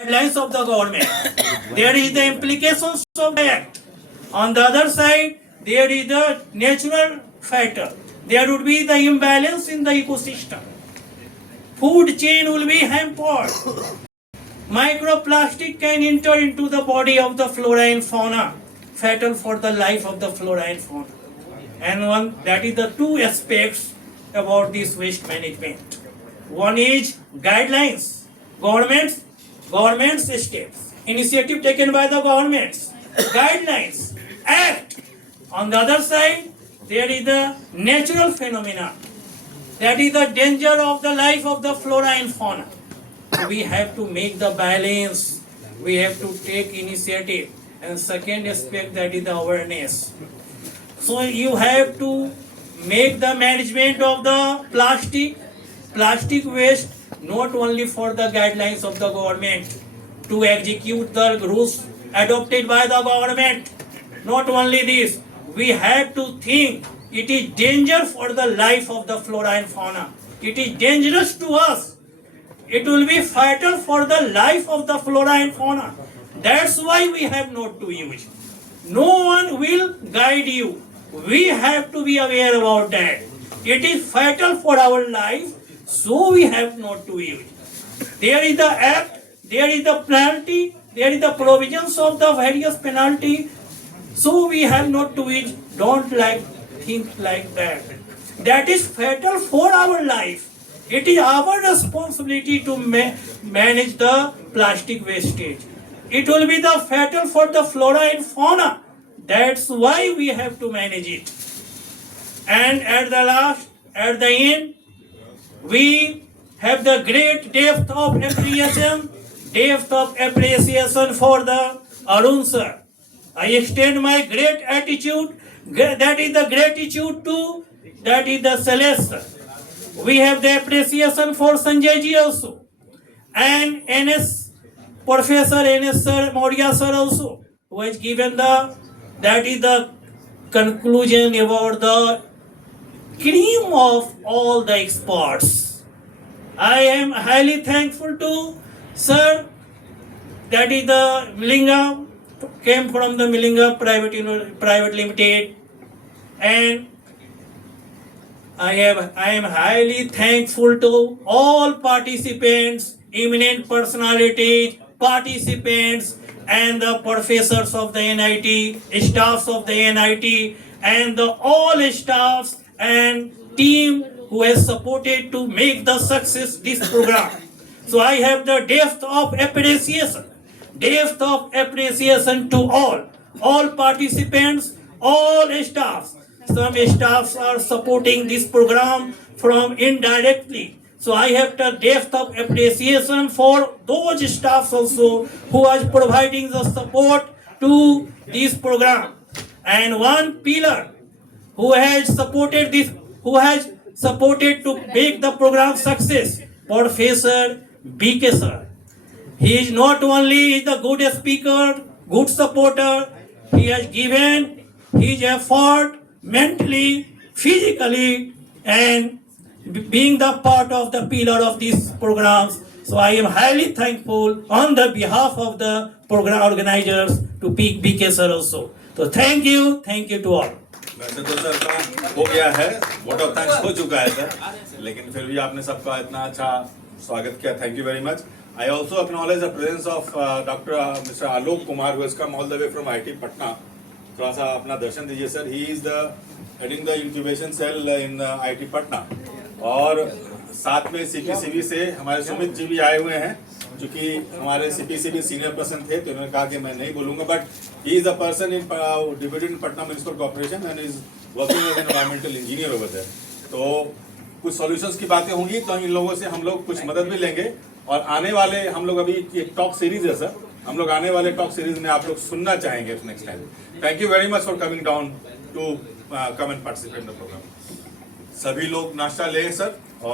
guidelines of the government. There is the implications of the act. On the other side, there is the natural factor. There would be the imbalance in the ecosystem. Food chain will be hampered. Microplastic can enter into the body of the flora and fauna, fatal for the life of the flora and fauna. And that is the two aspects about this waste management. One is guidelines, government's steps, initiative taken by the governments, guidelines, act. On the other side, there is the natural phenomena. That is the danger of the life of the flora and fauna. We have to make the balance. We have to take initiative. And second aspect, that is the awareness. So you have to make the management of the plastic waste not only for the guidelines of the government to execute the rules adopted by the government. Not only this, we have to think it is danger for the life of the flora and fauna. It is dangerous to us. It will be fatal for the life of the flora and fauna. That's why we have not to use. No one will guide you. We have to be aware about that. It is fatal for our life, so we have not to use. There is the act, there is the penalty, there is the provisions of the various penalty, so we have not to use. Don't think like that. That is fatal for our life. It is our responsibility to manage the plastic wastage. It will be the fatal for the flora and fauna. That's why we have to manage it. And at the end, we have the great depth of appreciation for the Arun sir. I extend my great attitude, that is the gratitude to, that is the Celeste sir. We have the appreciation for Sanjay ji also. And Professor NS sir, Maurya sir also, who has given that is the conclusion about the cream of all the experts. I am highly thankful to sir, that is the Milinga, came from the Milinga Private Limited, and I am highly thankful to all participants, eminent personalities, participants, and the professors of the NIT, staffs of the NIT, and all staffs and team who has supported to make the success this program. So I have the depth of appreciation to all participants, all staffs. Some staffs are supporting this program from indirectly. So I have the depth of appreciation for those staffs also who are providing the support to this program. And one pillar who has supported to make the program success, Professor BK sir. He is not only the good speaker, good supporter, he has given his effort mentally, physically, and being the part of the pillar of these programs. So I am highly thankful on the behalf of the program organizers to BK sir also. So thank you to all. वैसे तो sir का हो गया है, vote of thanks हो चुका है sir, लेकिन फिर भी आपने सबका इतना अच्छा स्वागत किया. Thank you very much. I also acknowledge the presence of Dr. Mr. Alok Kumar, who has come all the way from IIT Patna. थोड़ा सा अपना दर्शन दीजिए sir. He is heading the incubation cell in IIT Patna. और साथ में CPCB से हमारे सुमित जी भी आए हुए हैं, क्योंकि हमारे CPCB सीनियर पर्सन थे, तो उन्होंने कहा कि मैं नहीं बोलूँगा, but he is a person in deputy in Patna Municipal Corporation and is working as an environmental engineer over there. तो कुछ सॉल्यूशंस की बातें होंगी, तो इन लोगों से हम लोग कुछ मदद भी लेंगे. और आने वाले हम लोग अभी एक टॉक सीरीज है सर, हम लोग आने वाले टॉक सीरीज में आप लोग सुनना चाहेंगे next time. Thank you very much for coming down to come and participate in the programme. सभी लोग नाश्ता लें सर.